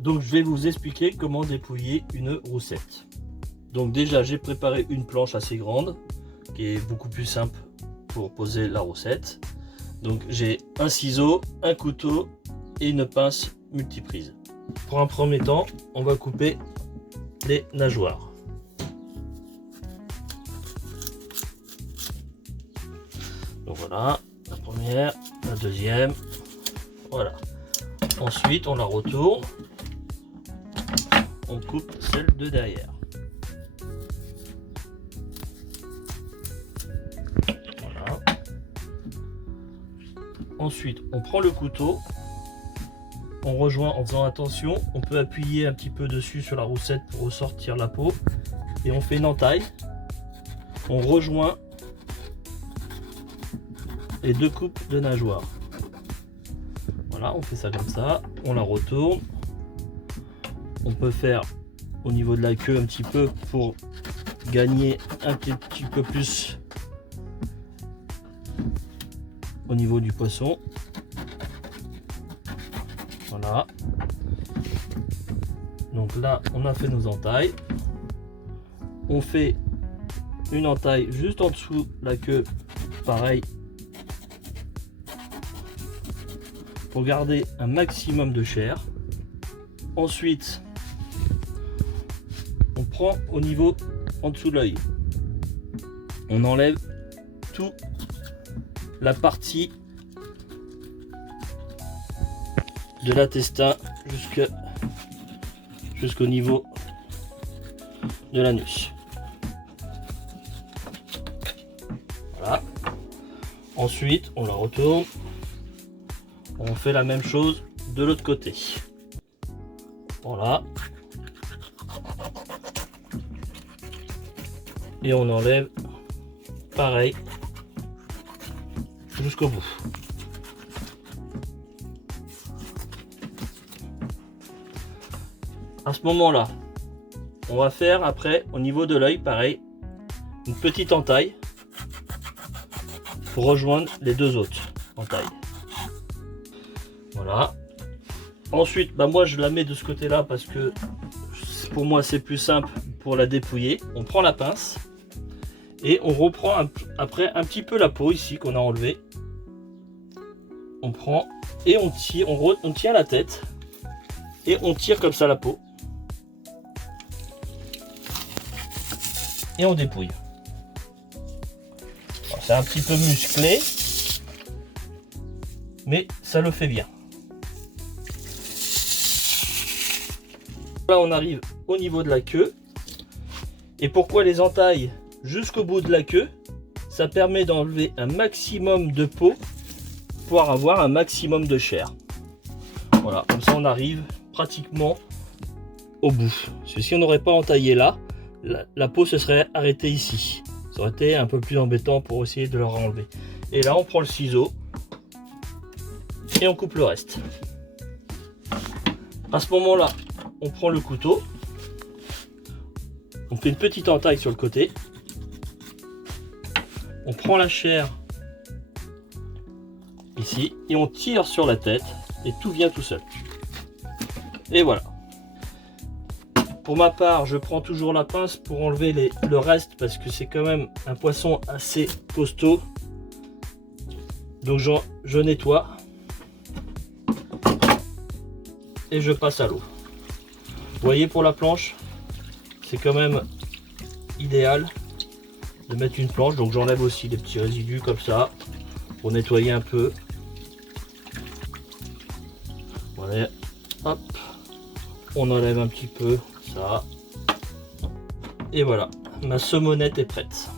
Donc je vais vous expliquer comment dépouiller une roussette. Donc déjà j'ai préparé une planche assez grande qui est beaucoup plus simple pour poser la roussette. Donc j'ai un ciseau, un couteau et une pince multiprise. Pour un premier temps, on va couper les nageoires. Donc voilà, la première, la deuxième, voilà. Ensuite on la retourne, on coupe celle de derrière. Voilà. Ensuite on prend le couteau, on rejoint en faisant attention, on peut appuyer un petit peu dessus sur la roussette pour ressortir la peau et on fait une entaille, on rejoint les deux coupes de nageoires. Voilà, on fait ça comme ça, on la retourne, on peut faire au niveau de la queue un petit peu pour gagner un petit peu plus au niveau du poisson. Voilà, donc là on a fait nos entailles, on fait une entaille juste en dessous la queue, pareil, pour garder un maximum de chair. Ensuite on prend au niveau en dessous de l'œil, on enlève toute la partie de l'intestin jusqu'au niveau de l'anus. Voilà. Ensuite on la retourne, on fait la même chose de l'autre côté. Voilà. Et on enlève pareil jusqu'au bout. À ce moment là, on va faire après au niveau de l'œil pareil une petite entaille pour rejoindre les deux autres entailles. Voilà. Ensuite moi je la mets de ce côté là parce que pour moi c'est plus simple pour la dépouiller. On prend la pince et on reprend après un petit peu la peau ici qu'on a enlevé. On prend et on tire, on tient la tête et on tire comme ça la peau et on dépouille. C'est un petit peu musclé mais ça le fait bien. Là on arrive au niveau de la queue. Et pourquoi les entailles jusqu'au bout de la queue? Ça permet d'enlever un maximum de peau pour avoir un maximum de chair. Voilà, comme ça on arrive pratiquement au bout. Parce que si on n'aurait pas entaillé là, la peau se serait arrêtée ici. Ça aurait été un peu plus embêtant pour essayer de leur enlever. Et là on prend le ciseau et on coupe le reste. À ce moment là, on prend le couteau, on fait une petite entaille sur le côté, on prend la chair ici et on tire sur la tête et tout vient tout seul. Et voilà. Pour ma part, je prends toujours la pince pour enlever le reste parce que c'est quand même un poisson assez costaud. Donc je nettoie et je passe à l'eau. Vous voyez, pour la planche, c'est quand même idéal de mettre une planche. Donc j'enlève aussi des petits résidus comme ça pour nettoyer un peu. Voilà. Hop, on enlève un petit peu ça. Et voilà, ma saumonette est prête.